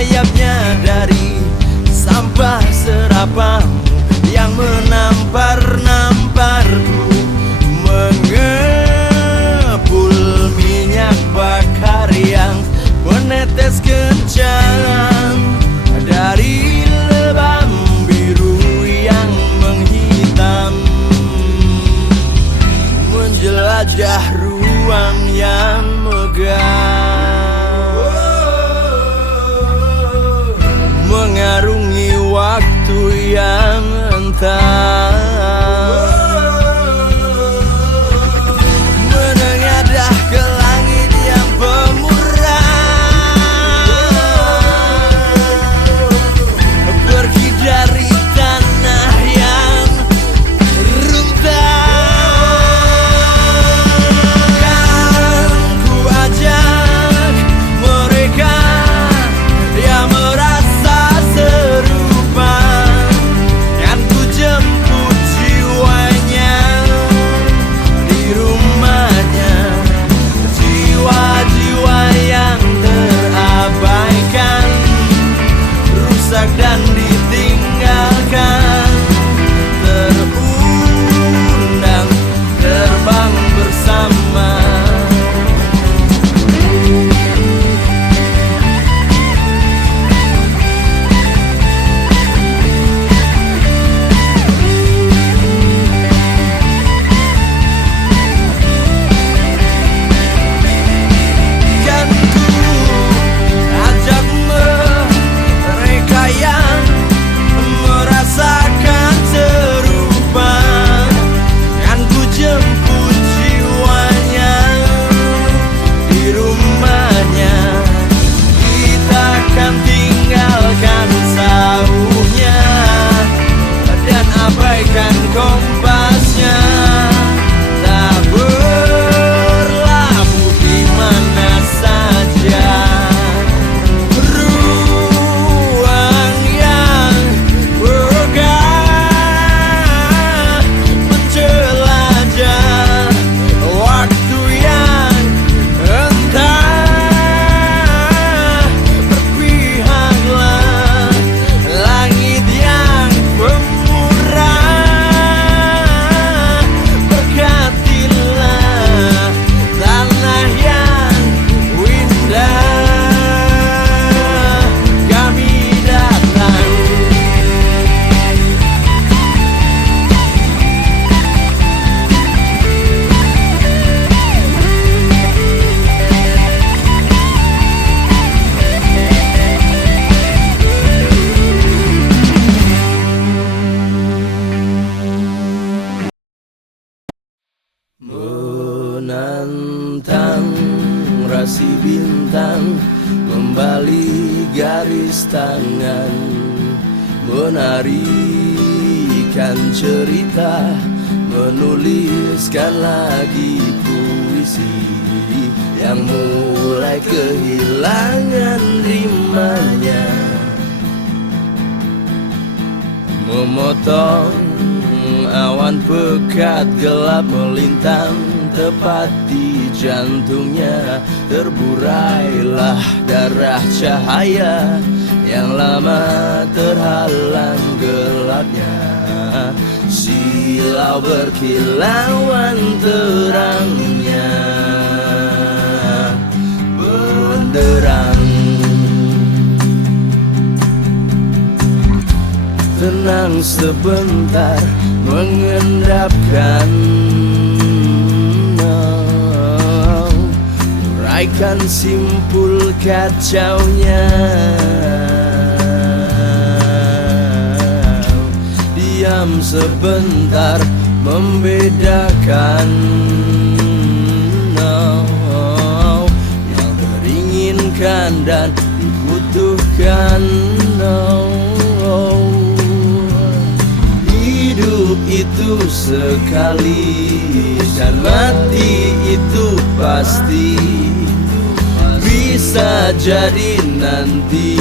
sayapnya dari sampah serapamu yang menampar-namparku, mengepul minyak bakar yang menetes kencang dari lebam biru yang menghitam, menjelajah ruang yang megah, mengarungi waktu yang entah, menengadah ke langit yang pemurah, pergi dari tanah yang runtah. Kan ku ajak mereka yang merasa serupa, kan ku jemput jiwanya di rumahnya, jiwa-jiwa yang terabaikan, rusak dan ditinggalkan, terundang terbang bersama. Kan ku ajak mereka yang merasakan serupa, kan ku jemput jiwanya di rumahnya, kita akan tinggalkan sauhnya dan abaikan kompasnya, tak berlabuh di mana saja. Ruang yang megah, menjelajah waktu yang entah, berpihaklah langit yang pemurah, berkatilah tanah yang indah, kami datang. Menantang rasi bintang, membalik garis tangan, menarikan cerita, menuliskan lagi puisi yang mulai kehilangan rimanya, memotong awan pekat gelap melintang tepat di jantungnya, terburailah darah cahaya yang lama terhalang gelapnya, silau berkilauan terangnya, benderang. Tenang sebentar, mengendapkan, uraikan simpul kacaunya, diam sebentar, membedakan yang teringinkan dan dibutuhkan. Hidup itu sekali dan mati itu pasti, bisa jadi nanti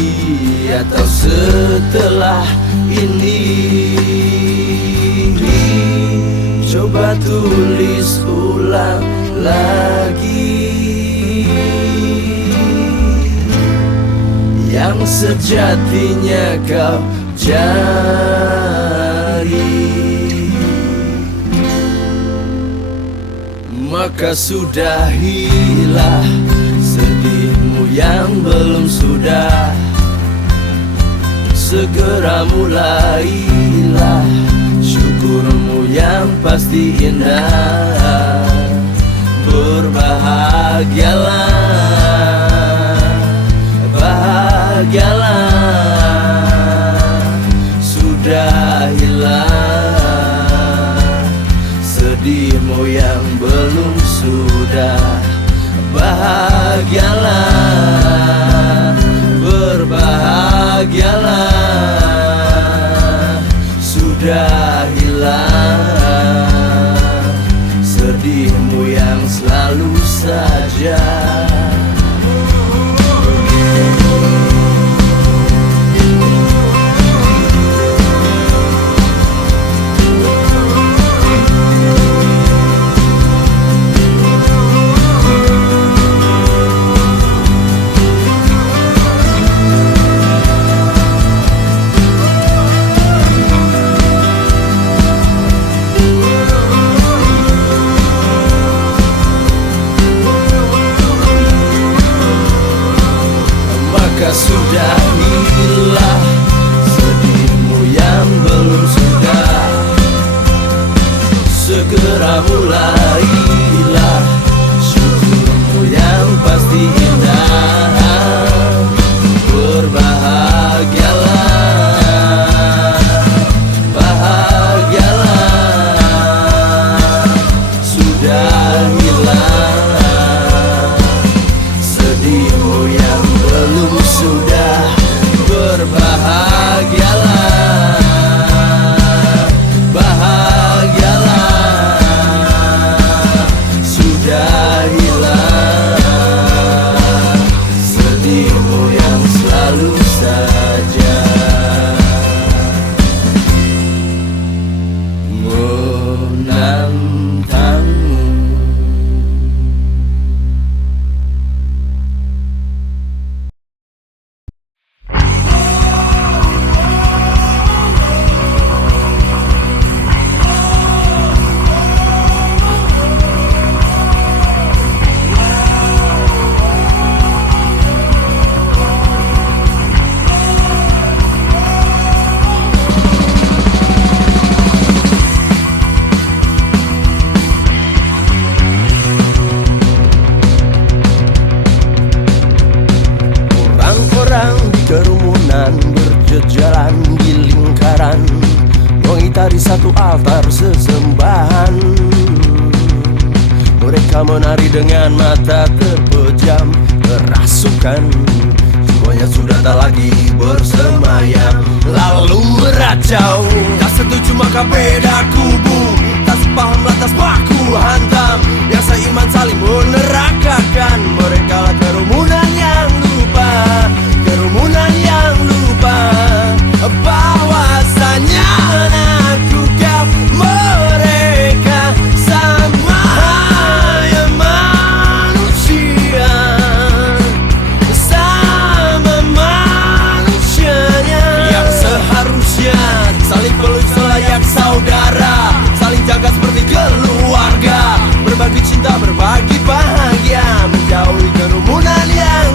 atau setelah ini. Coba tulis ulang lagi yang yang sejatinya kau cari, maka sudahilah sedihmu yang belum sudah. Segera mulailah syukurmu yang pasti indah. Berbahagialah, bahagialah, sudahilah sedihmu yang belum sudah. Bahagialah, berbahagialah, sudahilah sedihmu yang selalu saja. Maka sudahilah sedihmu yang belum sudah. Segera mulailah syukurmu yang pasti indah. Berbahagialah, bahagialah, sudahilah sedihmu yang belum sudah. Berbahagialah, bahagialah, sudahilah sedihmu yang selalu saja menantangmu. Orang di kerumunan berjejalan di lingkaran, mengitari satu altar sesembahan. Mereka menari dengan mata terpejam, kerasukan. Semuanya sudah tak lagi bersemayam, lalu meracau. Tak setuju maka beda kubu, tak sepaham lantas baku hantam. Yang seiman saling menerakakan. Mereka lah kerumunan yang lupa, kerumunan yang lupa bahwasanya aku kau mereka sama ya manusia, sama manusianya yang seharusnya saling peluk selayak saudara, saling jaga seperti keluarga, berbagi cinta, berbagi bahagia, menjauhi kerumunan yang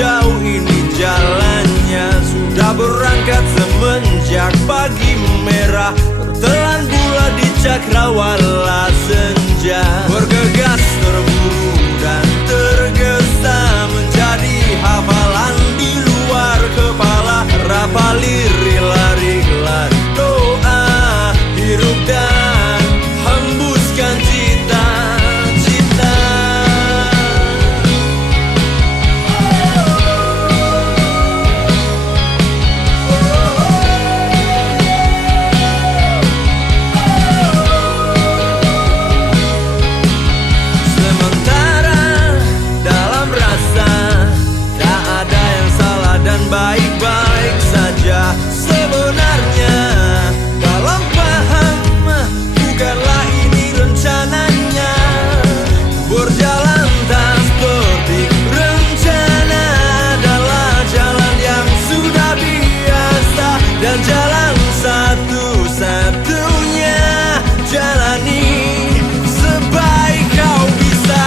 jauh ini jalannya. Sudah berangkat semenjak pagi merah, tertelan bulan di cakrawala senja. Bergegas terburu dan tergesa menjadi hafalan di luar kepala. Rapalir lari doa, hirup dan hembuskan cita-cita. Sementara dalam rasa tak ada yang salah dan baik-baik saja. Sebenarnya dalam paham bukanlah ini rencananya. Berjalan tak seperti rencana adalah jalan yang sudah biasa dan jalan satu-satunya. Jalani sebaik kau bisa.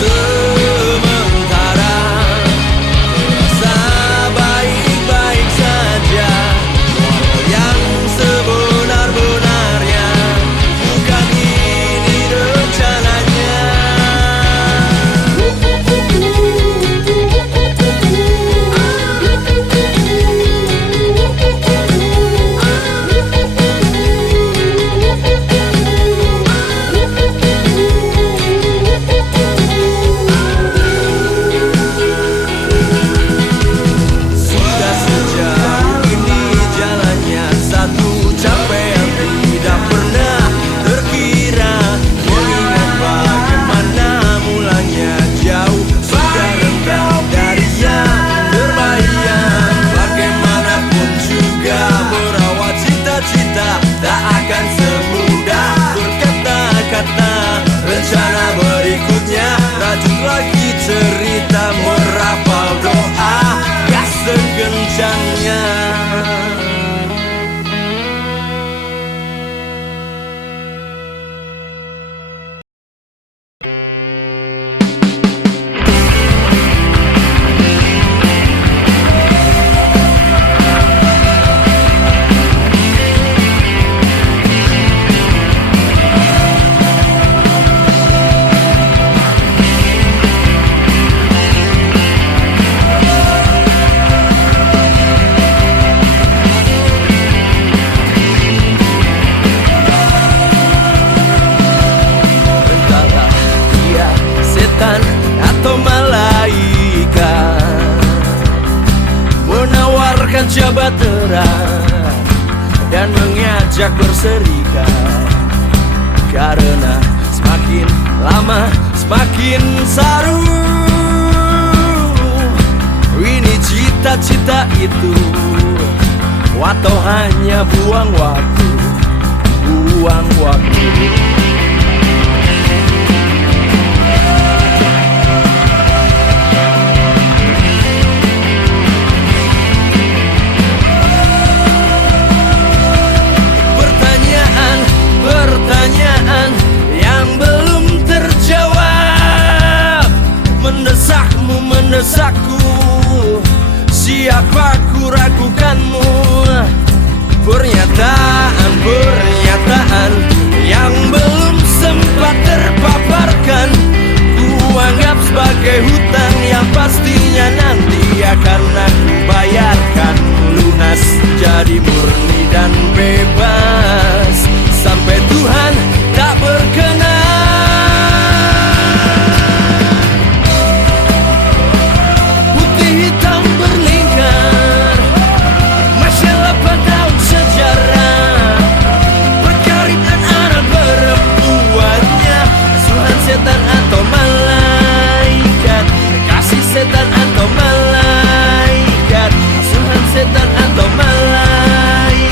Sementara terasa baik-baik saja, walau yang sebenar-benarnya bukan ini rencananya. Sudah sejauh ini jalannya, satu capaian tidak pernah terkira. Mengingat bagaimana mulanya jauh, sudah rendah dari yang terbayang. Bagaimanapun juga merawat cita-cita tak akan semudah berkata-kata. Rencana berikutnya rajut lagi cerita, merapal doa gas sekencangnya. Entahlah dia setan atau malaikat, menawarkan jabat terang dan mengajak berserikat. Karena semakin lama semakin saru ini cita-cita itu, atau hanya buang waktu. Pertanyaan yang belum terjawab, mendesakku. Siapa ku ragukanmu? Pernyataan yang belum sempat terpaparkan, ku anggap sebagai hutang yang pastinya nanti akan aku bayarkan lunas. Jadi murni dan bebas sampai Tuhan tak berkenan. Putih hitam berlingkar, masalah tahun sejarah, berkarib dan anak perempuannya. Tuhan setan atau malaikat, kasih setan atau malaikat, Tuhan setan atau malaikat.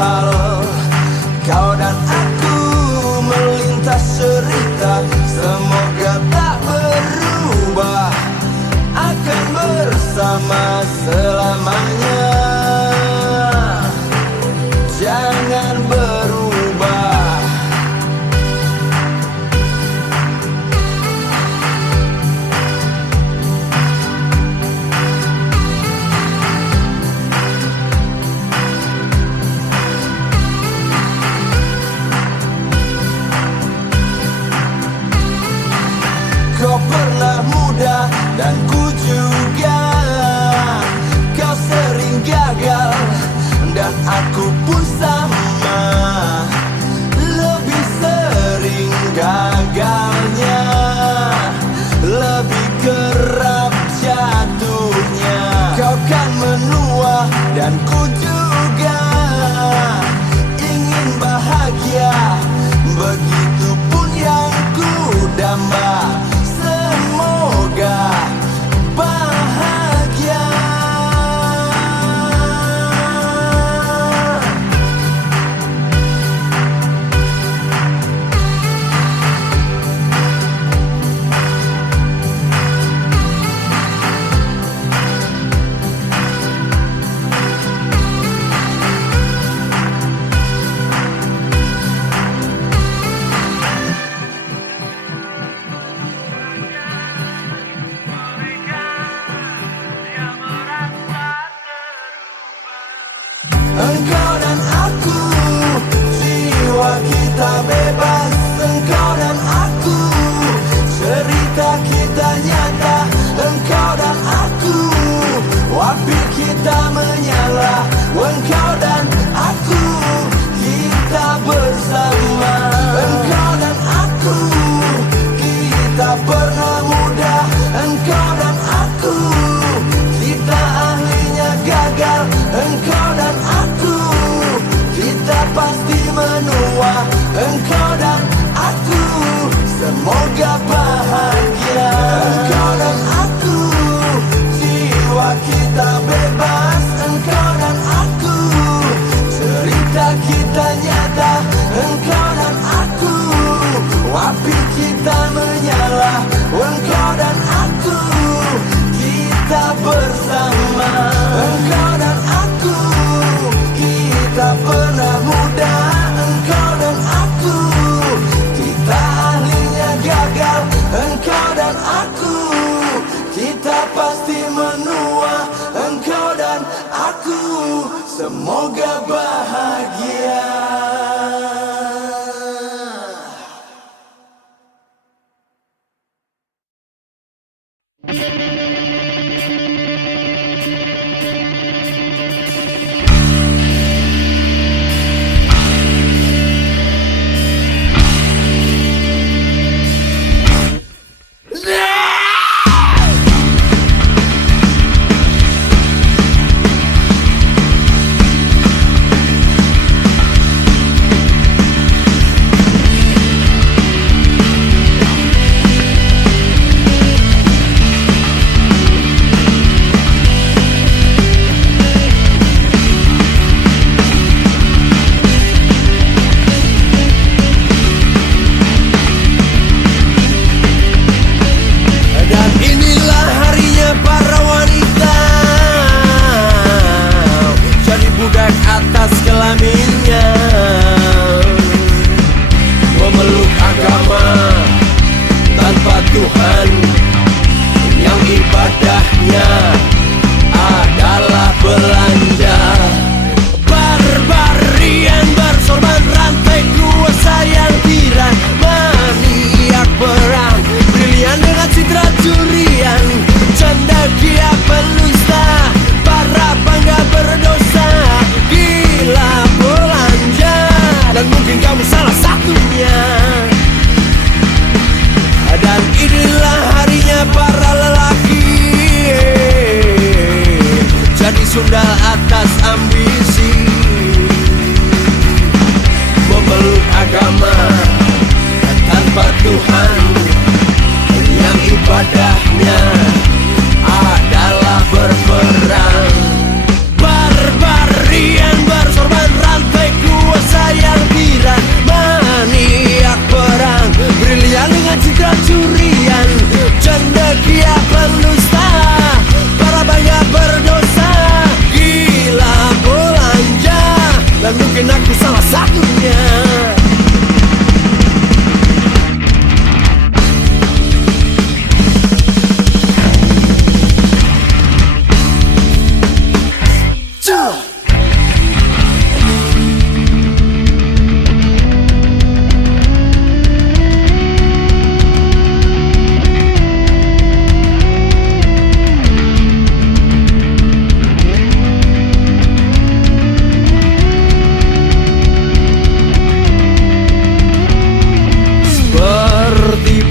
hal. Kau dan aku melintas cerita, semoga tak berubah, akan bersama selamanya. Jangan berubah. Kau pernah muda dan ku juga. Kau sering gagal dan aku pun sama. Lebih sering gagalnya, lebih kerap jatuhnya. Kau kan menua dan ku juga ingin bahagia, begitupun yang ku damba. Semoga bahagia. Engkau dan aku, jiwa kita bebas. Engkau dan aku, cerita kita nyata. Engkau dan aku, api kita menyala. Engkau dan aku, kita bersama. Engkau dan aku, kita pernah muda. Engkau dan aku, kita ahlinya gagal. Engkau dan aku, kita pasti menua. Engkau dan aku, semoga bahagia. Engkau dan aku, jiwa kita bebas. Engkau dan aku, cerita kita nyata. Engkau dan aku, api kita menyala. Engkau dan aku, kita bersama. Engkau dan aku, kita pernah muda. Engkau dan aku, kita ahlinya gagal. Engkau dan aku, kita pasti menua. Engkau dan aku, semoga bahagia. dengan citra curian, cendekia pendusta, para bangga berdosa, gila belanja, dan mungkin aku salah satunya.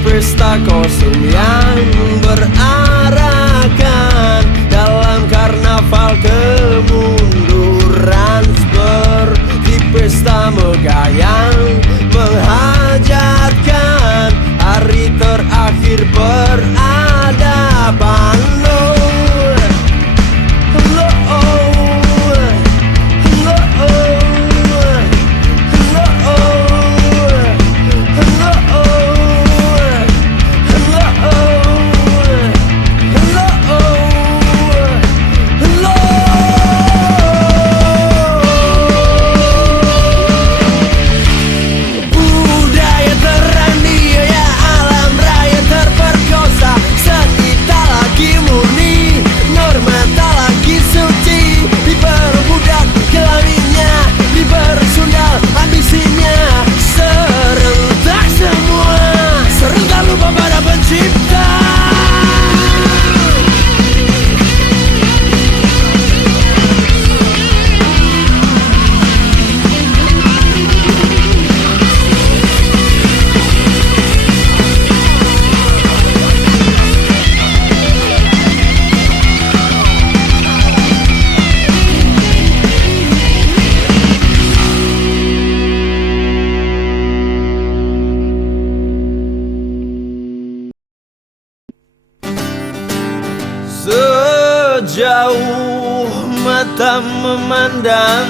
Pesta kostum yang berarakan dalam karnaval kemunduran, seperti pesta megah yang menghajatkan hari terakhir peradaban. Sejauh mata memandang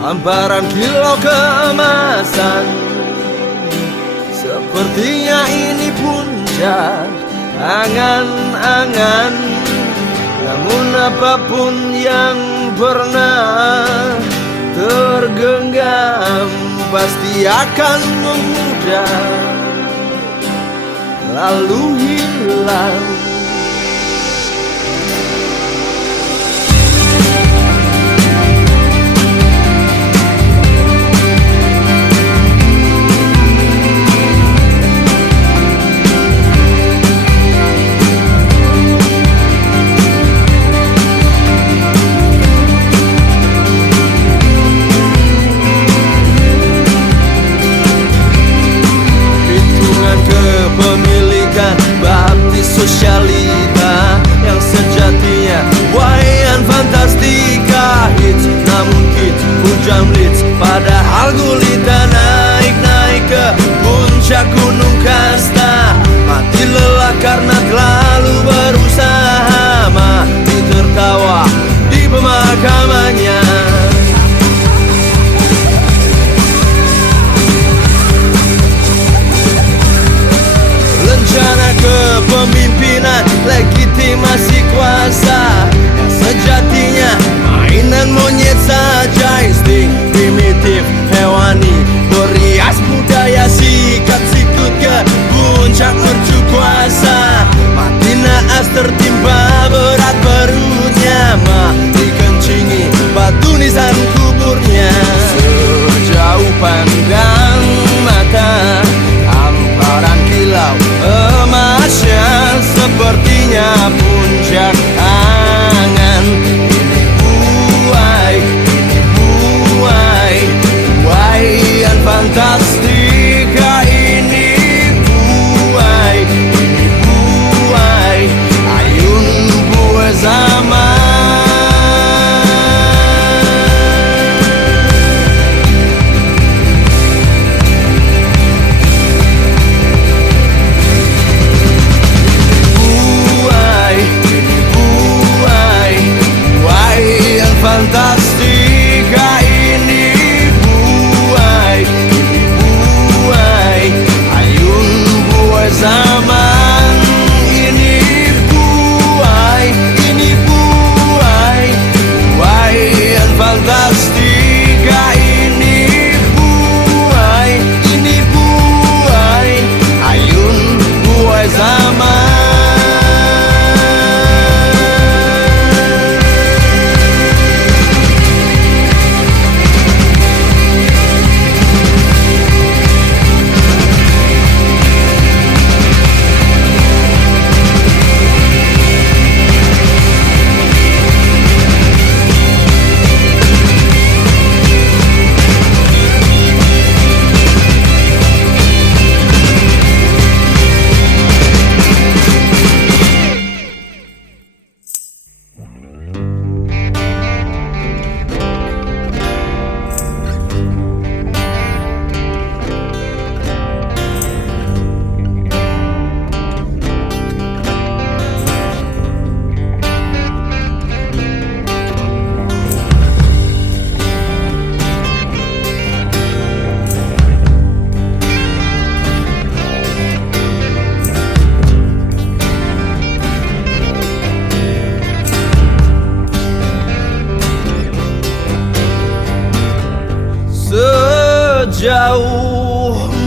hamparan kilau keemasan, sepertinya ini puncak angan-angan. Namun apapun yang pernah tergenggam pasti akan memudar lalu hilang. Kepemilikan baptis sosialita yang sejatinya wayan fantastika, hits namun hits hujan blitz, padahal gulita naik-naik ke puncak gunung kasta. Mati lelah karena terlalu berusaha, mati tertawa di pemakamannya. Rencana kepemimpinan, legitimasi kuasa yang sejatinya mainan monyet saja, insting primitif hewani berias budaya, sikat sikut ke puncak mercu kuasa. Mati naas tertimpa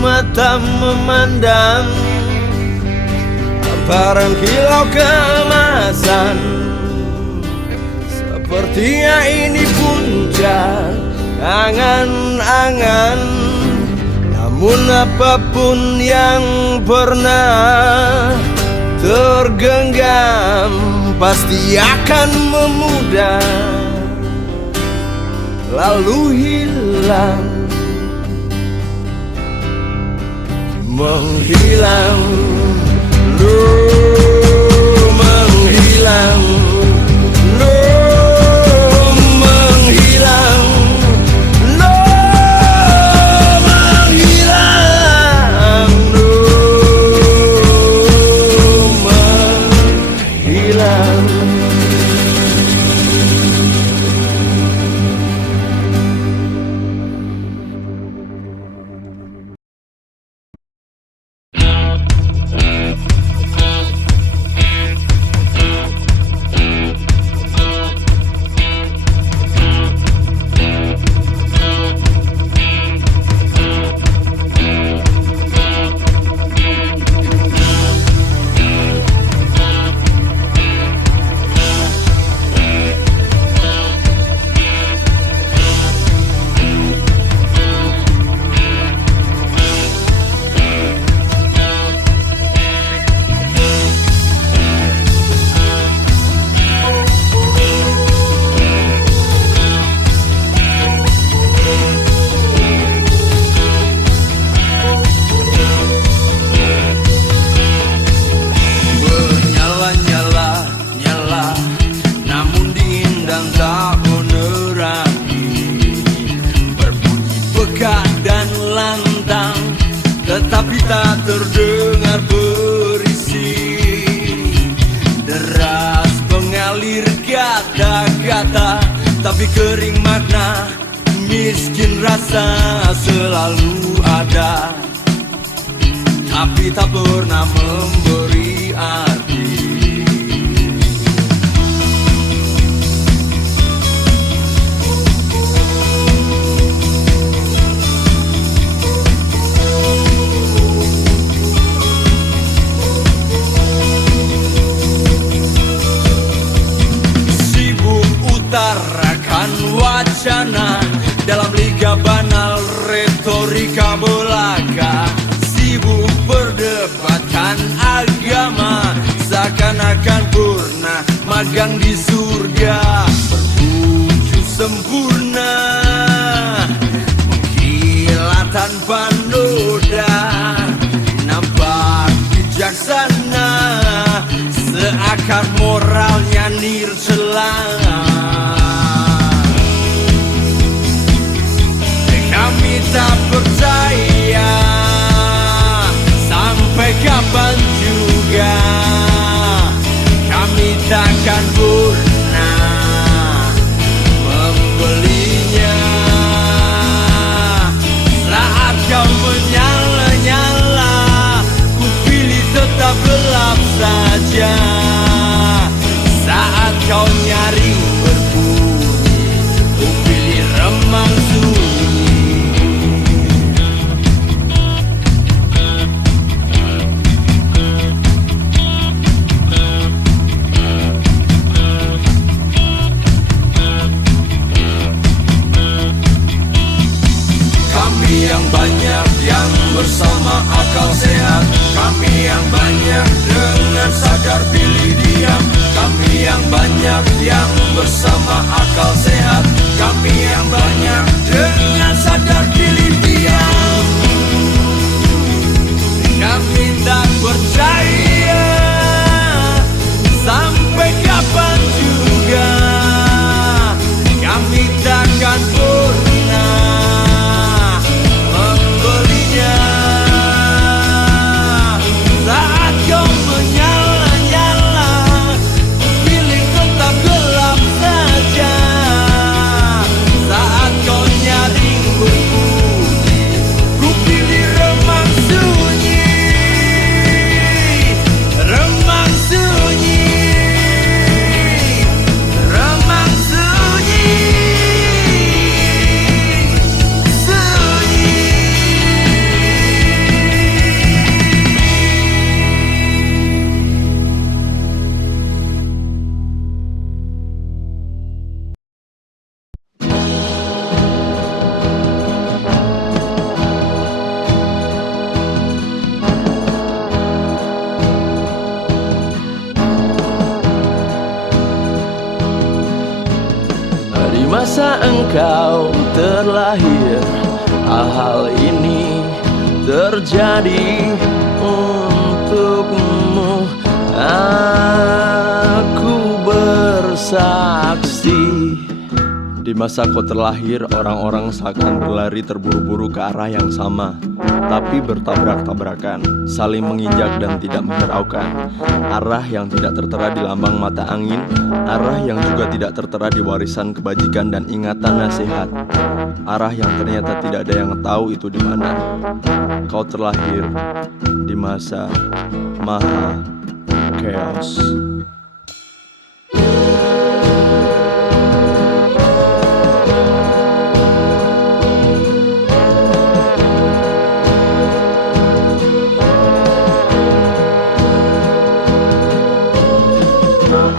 mata memandang hamparan kilau kemasan. Sepertinya ini puncak angan-angan, namun apapun yang pernah tergenggam pasti akan memudar lalu hilang, menghilang, menghilang, menghilang, menghilang, menghilang. Tetapi tak terdengar berisi, deras pengalir kata-kata, tapi kering makna, miskin rasa selalu ada, tapi tak pernah memberi arti. Utarakan wacana dalam liga banal retorika belaka, sibuk perdebatkan agama seakan-akan pernah magang di surga, berwujud sempurna, mengkilat tanpa noda, nampak bijaksana, seakan moralnya nircela. Kami tak percaya sampai kapan masa engkau terlahir, hal-hal ini terjadi untukmu. Aku bersaksi. Di masa kau terlahir, orang-orang seakan berlari terburu-buru ke arah yang sama, tapi bertabrak-tabrakan, saling menginjak dan tidak menghiraukan. Arah yang tidak tertera di lambang mata angin, arah yang juga tidak tertera di warisan kebajikan dan ingatan nasihat. Arah yang ternyata tidak ada yang tahu itu di mana. Kau terlahir di masa maha chaos.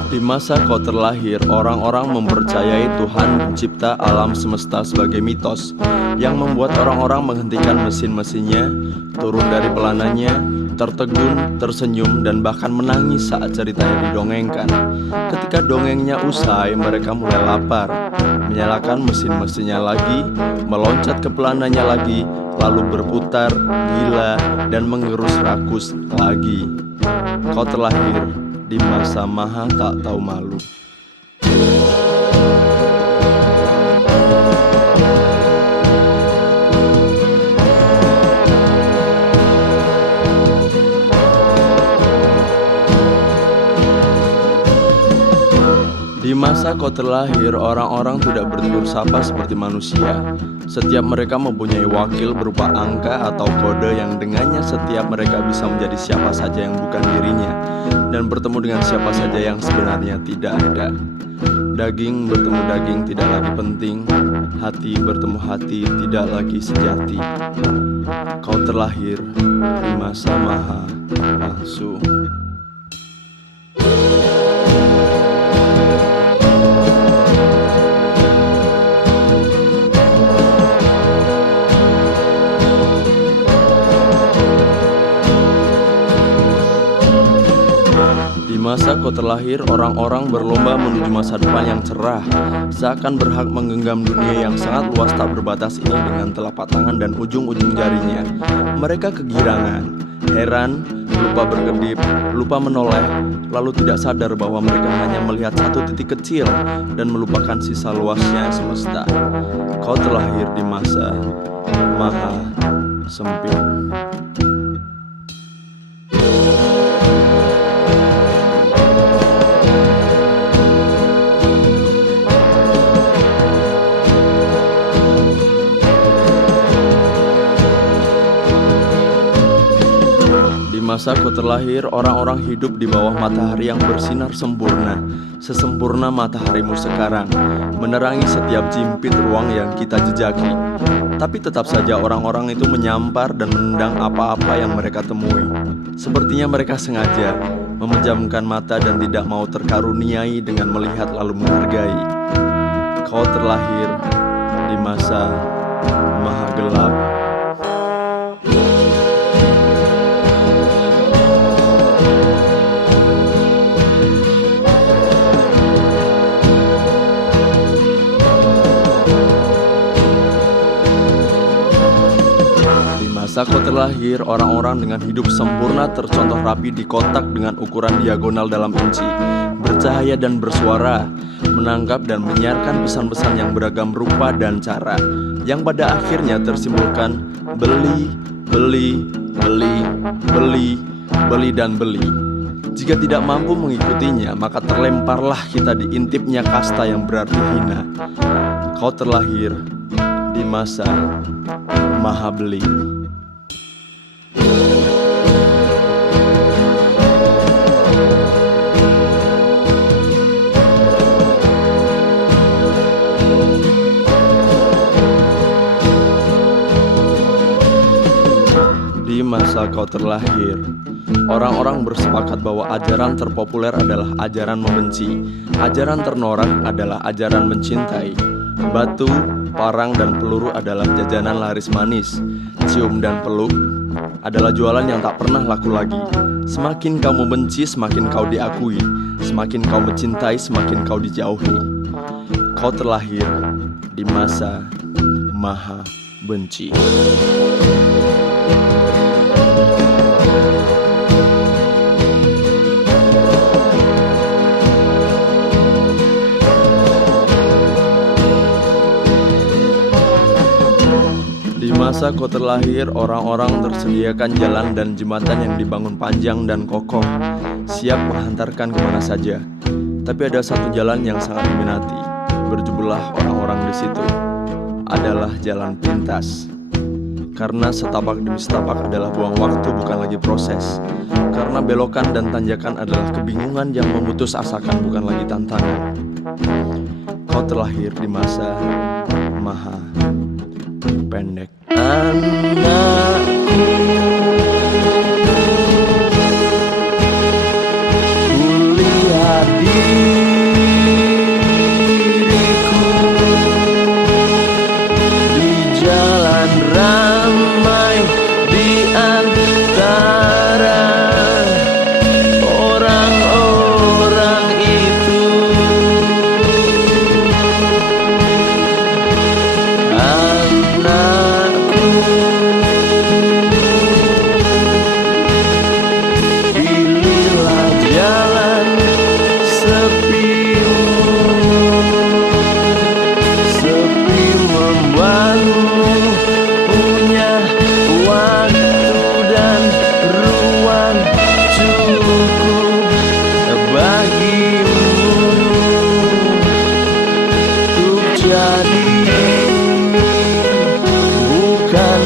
Di masa kau terlahir, orang-orang mempercayai Tuhan pencipta alam semesta sebagai mitos yang membuat orang-orang menghentikan mesin-mesinnya, turun dari pelananya, tertegun, tersenyum, dan bahkan menangis saat ceritanya didongengkan. Ketika dongengnya usai, mereka mulai lapar, menyalakan mesin-mesinnya lagi, meloncat ke pelananya lagi, lalu berputar, gila, dan mengerus rakus lagi. Kau terlahir di masa maha tak tahu malu. Di masa kau terlahir, orang-orang tidak bertegur sapa seperti manusia. Setiap mereka mempunyai wakil berupa angka atau kode yang dengannya setiap mereka bisa menjadi siapa saja yang bukan dirinya, dan bertemu dengan siapa saja yang sebenarnya tidak ada. Daging bertemu daging tidak lagi penting, hati bertemu hati tidak lagi sejati. Kau terlahir di masa maha palsu. Di masa kau terlahir, orang-orang berlomba menuju masa depan yang cerah, seakan berhak menggenggam dunia yang sangat luas tak berbatas ini dengan telapak tangan dan ujung-ujung jarinya. Mereka kegirangan, heran, lupa berkedip, lupa menoleh, lalu tidak sadar bahwa mereka hanya melihat satu titik kecil dan melupakan sisa luasnya semesta. Kau terlahir di masa maha sempit. Di masa kau terlahir, orang-orang hidup di bawah matahari yang bersinar sempurna, sesempurna mataharimu sekarang, menerangi setiap jimpit ruang yang kita jejaki. Tapi tetap saja orang-orang itu menyampar dan menendang apa-apa yang mereka temui. Sepertinya mereka sengaja memejamkan mata dan tidak mau terkaruniai dengan melihat lalu menghargai. Kau terlahir di masa maha gelap. Saat kau terlahir, orang-orang dengan hidup sempurna tercontoh rapi di kotak dengan ukuran diagonal dalam inci, bercahaya dan bersuara, menangkap dan menyiarkan pesan-pesan yang beragam rupa dan cara, yang pada akhirnya tersimpulkan beli, beli, beli, beli, beli, dan beli. Jika tidak mampu mengikutinya, maka terlemparlah kita diintipnya kasta yang berarti hina. Kau terlahir di masa maha beli. Di masa kau terlahir, orang-orang bersepakat bahwa ajaran terpopuler adalah ajaran membenci, ajaran ternorak adalah ajaran mencintai. Batu, parang, dan peluru adalah jajanan laris manis. Cium dan peluk adalah jualan yang tak pernah laku lagi. Semakin kau membenci, semakin kau diakui. Semakin kau mencintai, semakin kau dijauhi. Kau terlahir di masa maha benci. Di masa kau terlahir, orang-orang tersediakan jalan dan jembatan yang dibangun panjang dan kokoh, siap menghantarkan kemana saja. Tapi ada satu jalan yang sangat diminati, berjumlah orang-orang di situ, adalah jalan pintas. Karena setapak demi setapak adalah buang waktu, bukan lagi proses. Karena belokan dan tanjakan adalah kebingungan yang memutus asakan, bukan lagi tantangan. Kau terlahir di masa maha pendek. Anakku, kulihat diriku di jalan ramai, di antara orang-orang itu. Anakku, pilihlah jalan sepimu. Sepi membuatmu punya waktu dan ruang cukup bagimu untuk jadi, bukan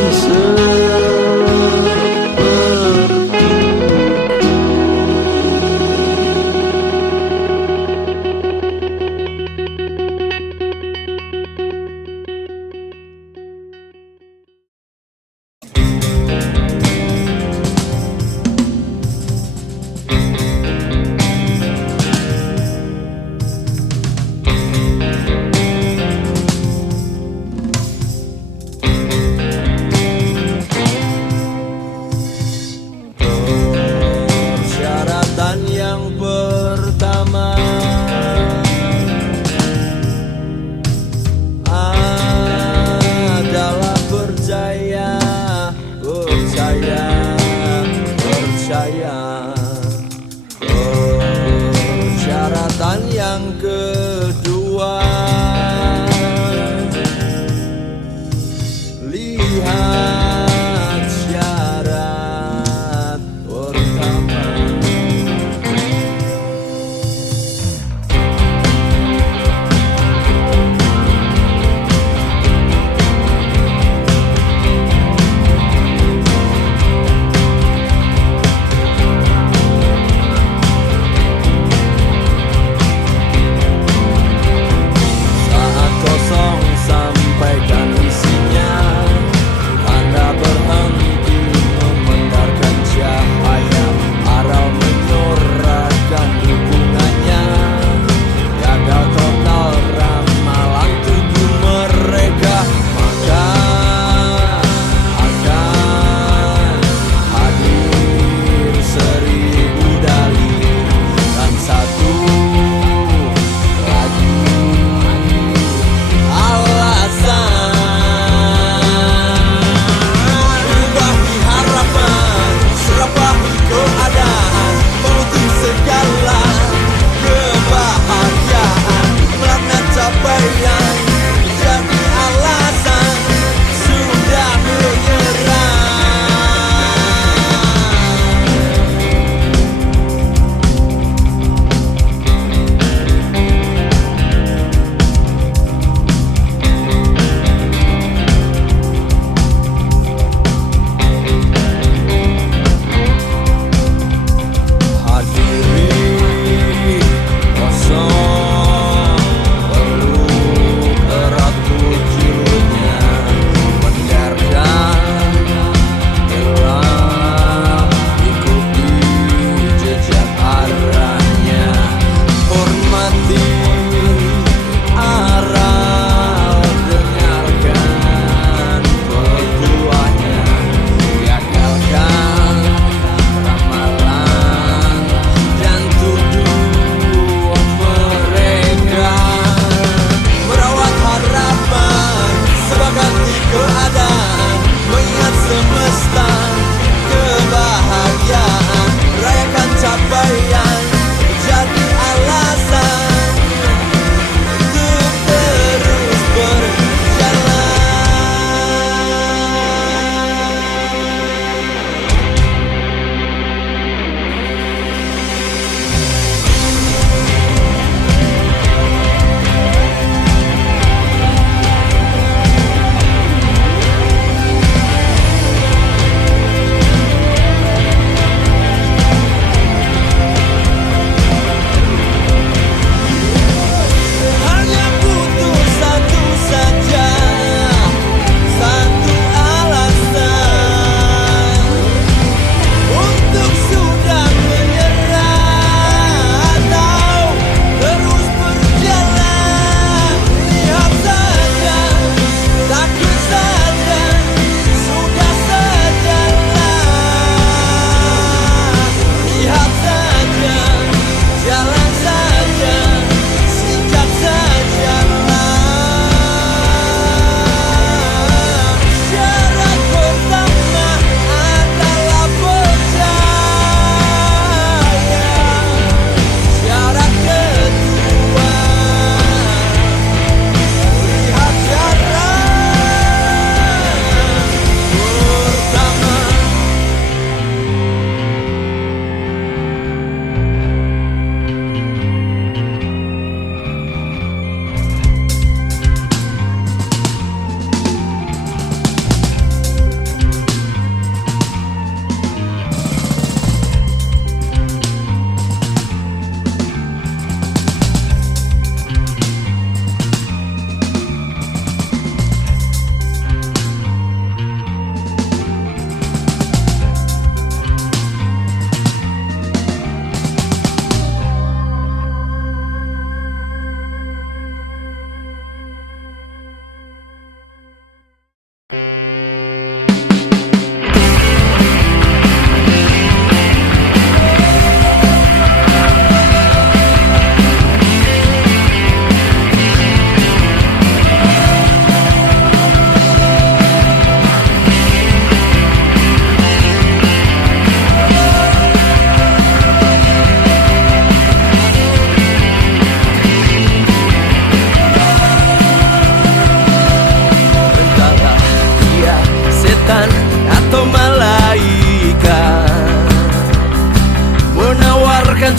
persyaratan yang pertama adalah percaya, percaya, percaya. Persyaratan yang kedua, lihat syarat pertama.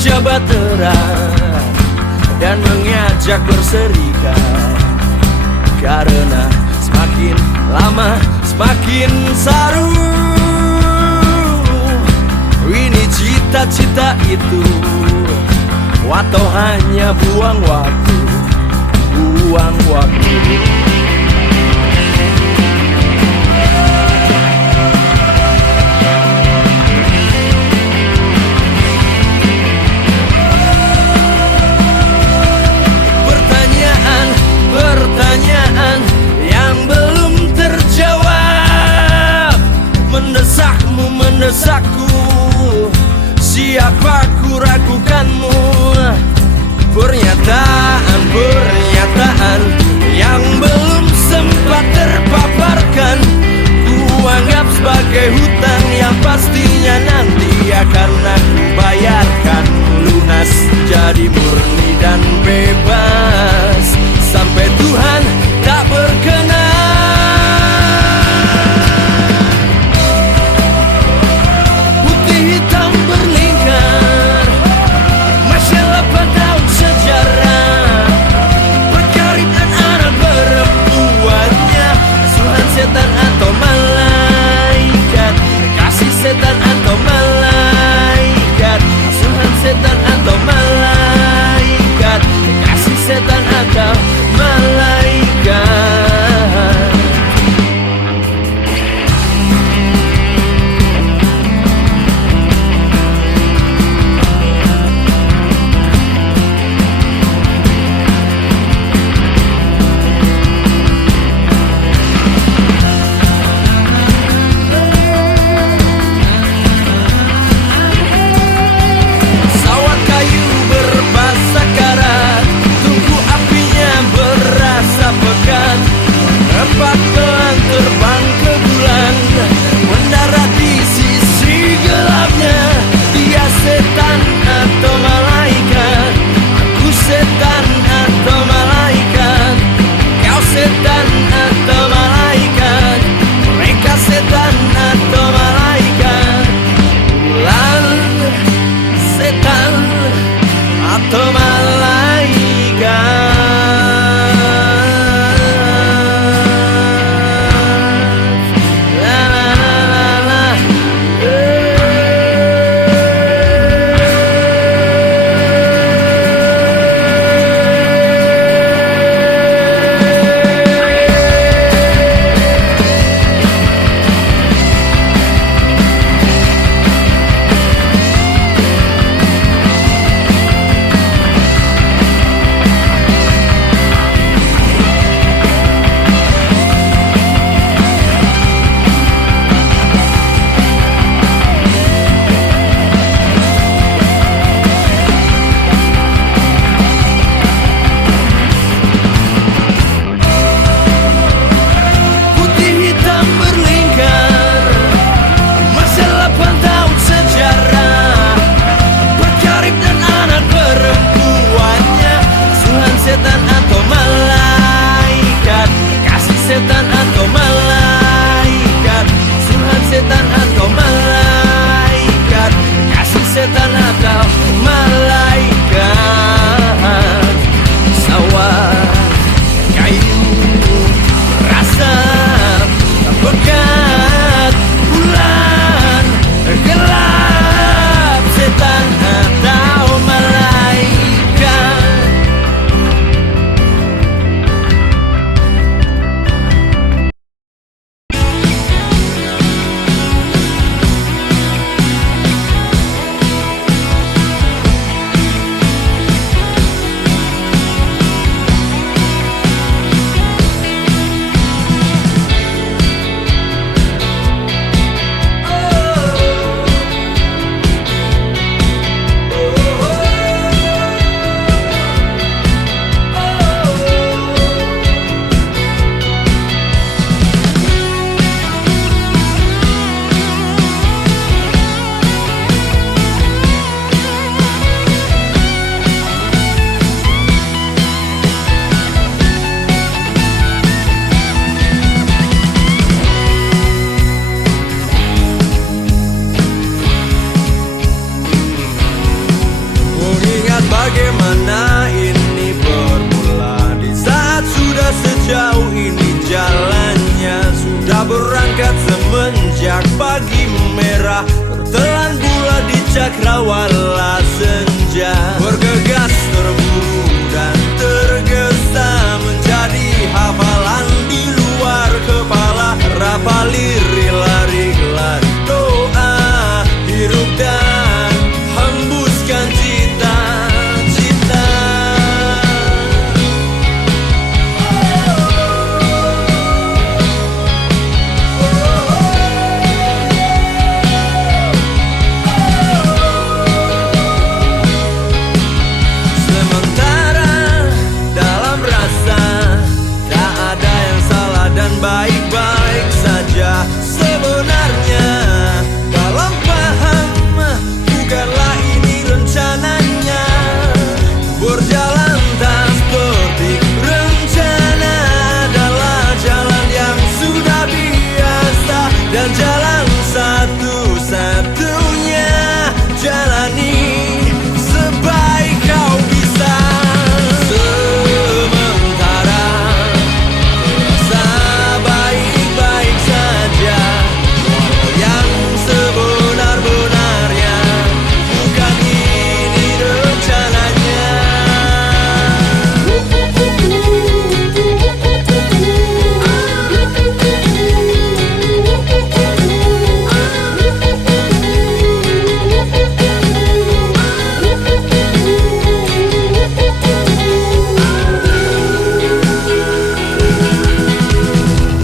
berjabat erat dan mengajak berserikat. Karena semakin lama semakin saru. Ini cita-cita itu, atau hanya buang waktu, buang waktu. Pertanyaan yang belum terjawab mendesakmu, mendesakku. Siapa ku ragukanmu? Pernyataan yang belum sempat terpaparkan, ku anggap sebagai hutang yang pastinya nanti akan aku bayarkan lunas. Jadi murni dan bebas sampai Tuhan tak berkenan. Putih hitam berlingkar, masalah tahun sejarah. Berkarib dan anak perempuannya, Tuhan setan atau malaikat, kasih setan atau malaikat. kawala senja, bergegas terburu dan tergesa menjadi hafalan di luar kepala. Rapalir lari doa, hirup dan hembuskan cita-cita. Sementara dalam rasa tak ada yang salah dan baik-baik saja. Sebenarnya dalam paham bukanlah ini rencananya. Berjalan tak seperti rencana adalah jalan yang sudah biasa dan jalan satu-satunya. Jalani sebaik kau bisa. Sementara terasa baik-baik saja, walau yang sebenar-benarnya bukan ini rencananya.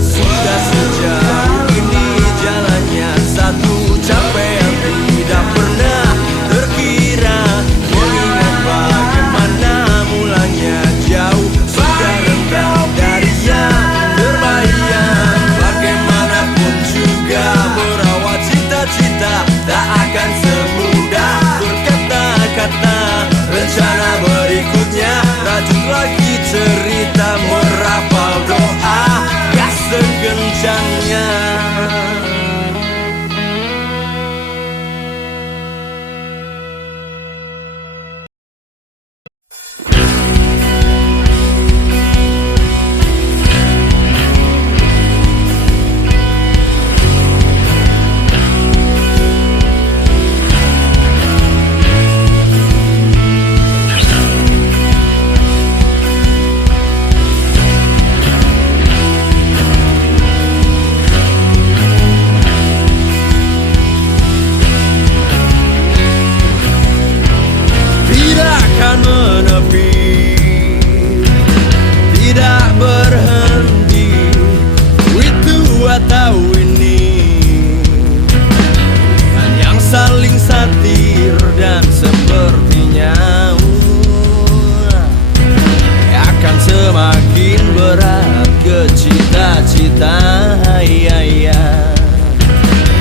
Sudah sejauh ini jalannya satu capaian tidak pernah terkira. Mengingat bagaimana mulanya jauh sudah rendah dari yang terbayang. Bagaimanapun juga merawat cita-cita tak akan semudah berkata-kata. Rencana berikutnya rajut lagi cerita, merapal doa gas sekencangnya. Tidak akan menepi, tidak berhenti, itu atau ini, kan yang saling satir dan sepertinya akan semakin berat ke cita-cita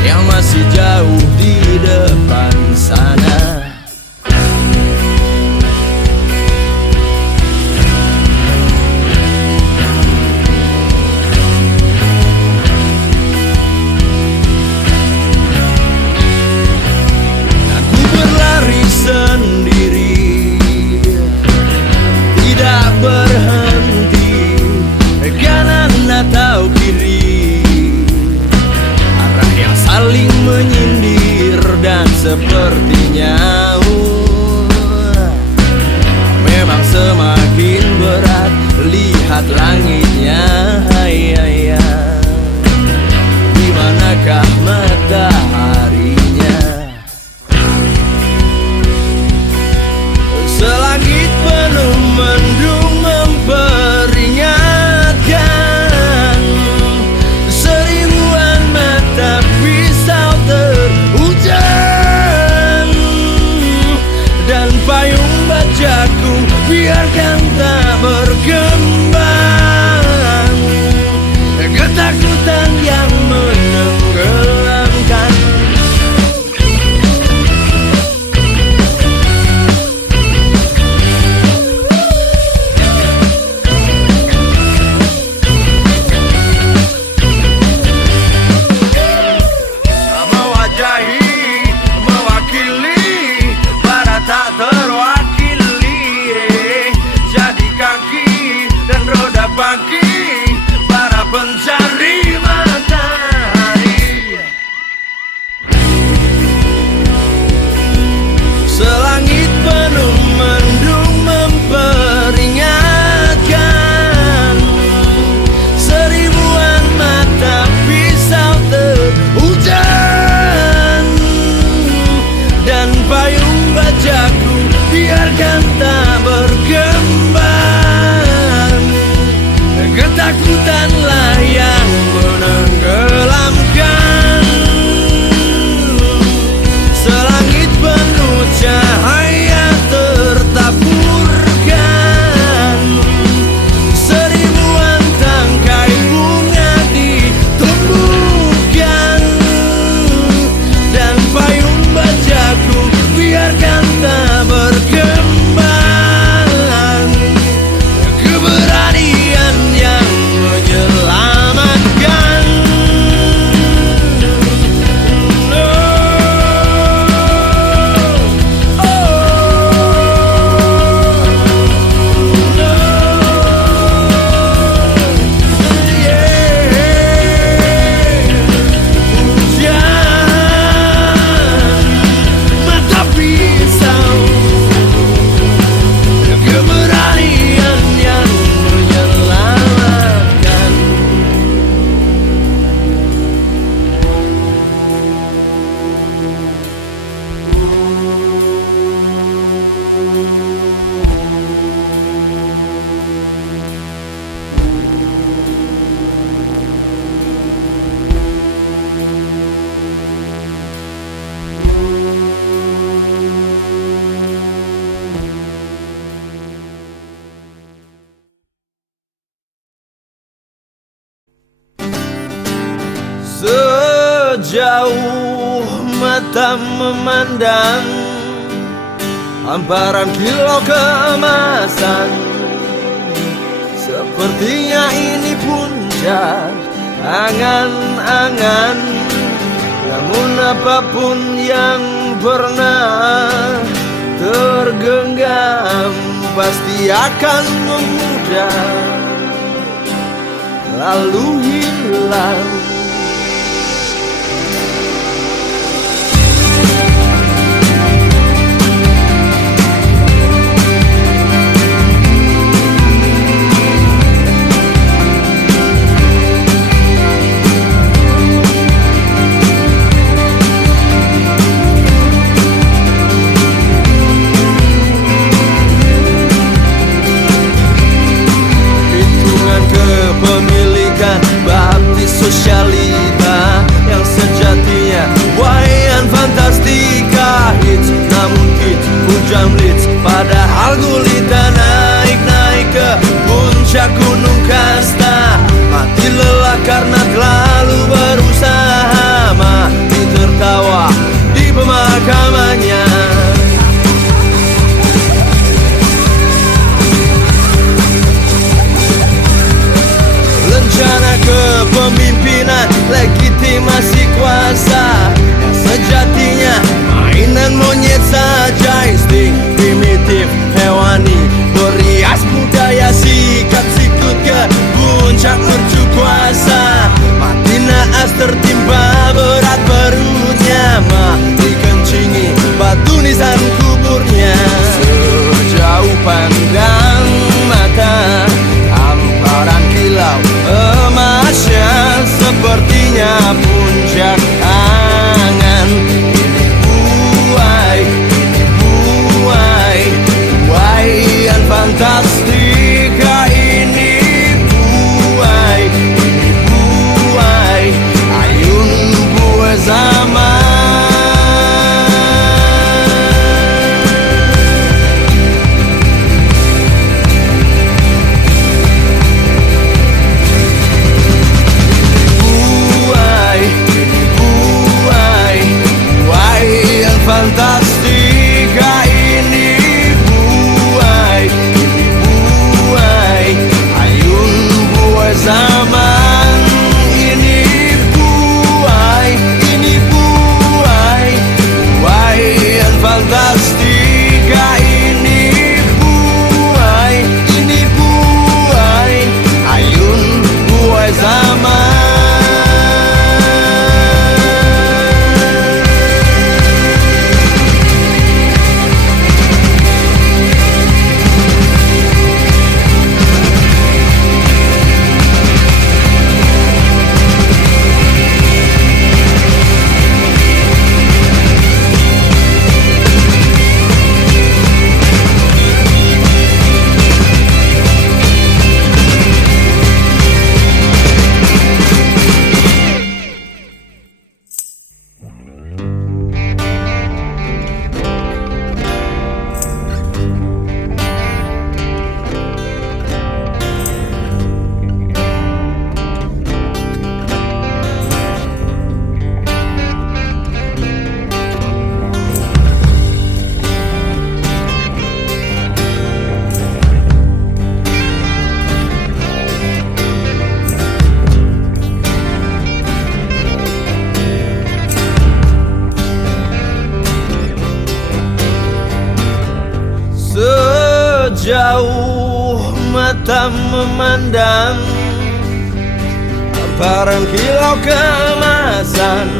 yang masih jauh di depan sana. Aku berlari sendiri, tidak berhenti, kanan atau kiri, arah yang saling menyindir dan sepertinya memang semakin berat. Lihat langitnya, di manakah mataharinya? Selangit penuh mendung memperingatkan, seribuan mata pisau terhujan, dan payung bajaku biarkan tak berkembang. Ketakutan yang menenggelamkan payung bajaku biarkan tak berkembang. Ketakutanlah yang menenggelamkan. Selangit penuh cahaya tertaburkan. Seribuan tangkai bunga ditumbuhkan. Dan payung bajaku biarkan tak berkembang. Keberanian yang menyelamatkan. Sejauh mata memandang hamparan kilau keemasan, sepertinya ini puncak angan-angan. Namun apapun yang pernah tergenggam pasti akan memudar lalu hilang. Kepemilikan baptis sosialita yang sejatinya wayan fantastika, hits namun hits hujan blitz, padahal gulita naik ke puncak gunung kasta. Mati lelah karena terlalu berusaha, mati tertawa di pemakamannya. Rencana kepemimpinan, legitimasi kuasa yang sejatinya mainan monyet saja. Insting primitif hewani berias budaya, sikat sikut ke puncak mercu kuasa. Jauh mata memandang hamparan kilau kemasan.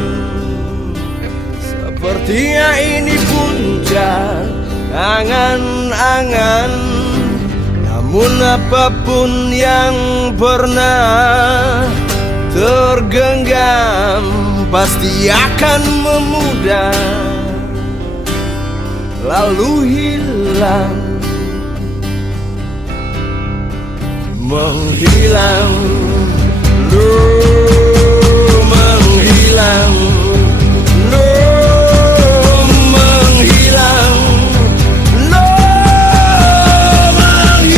Sepertinya ini puncak angan-angan. Namun apapun yang pernah tergenggam pasti akan memudar lalu hilang, menghilang, menghilang, menghilang, menghilang,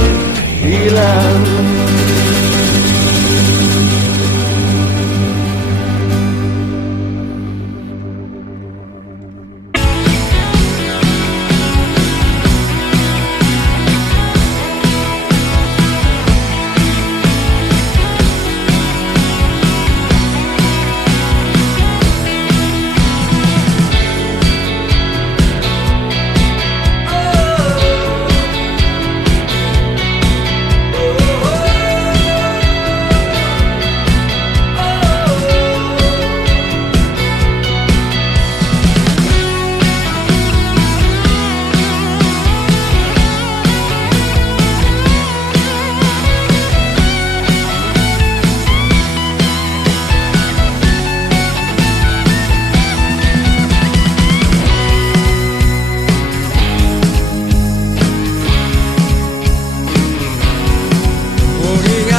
menghilang.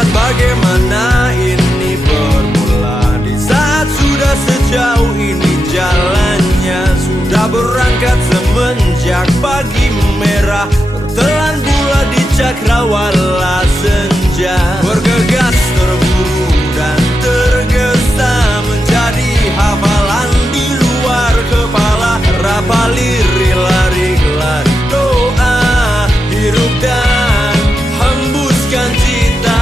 Bagaimana ini bermula di saat sudah sejauh ini jalannya. Sudah berangkat semenjak pagi merah, tertelan bulan di cakrawala senja. Bergegas terburu dan tergesa menjadi hafalan di luar kepala. Rapali lari doa, hirup dan hembuskan cita.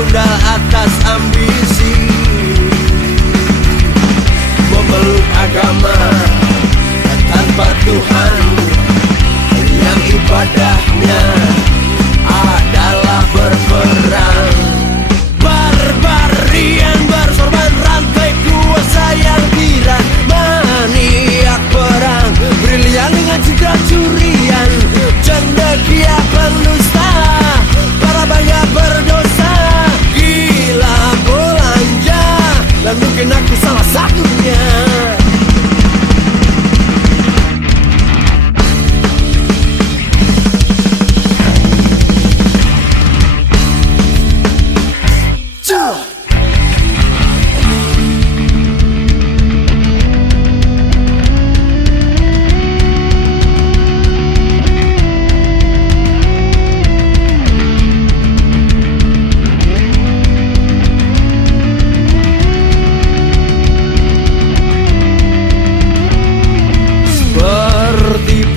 sundal atas ambisi, memeluk agama tanpa Tuhan yang ibadahnya adalah berperang. Barbarian bersorban rantai kuasa yang tiran, maniak perang brilian dengan citra curian, cendekia pendusta, para bangga berdosa, gila belanja, dan mungkin aku salah satunya.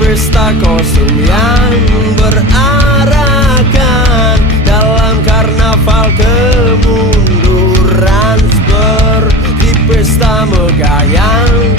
Pesta kostum yang berarakan dalam karnaval kemunduran, seperti pesta megah yang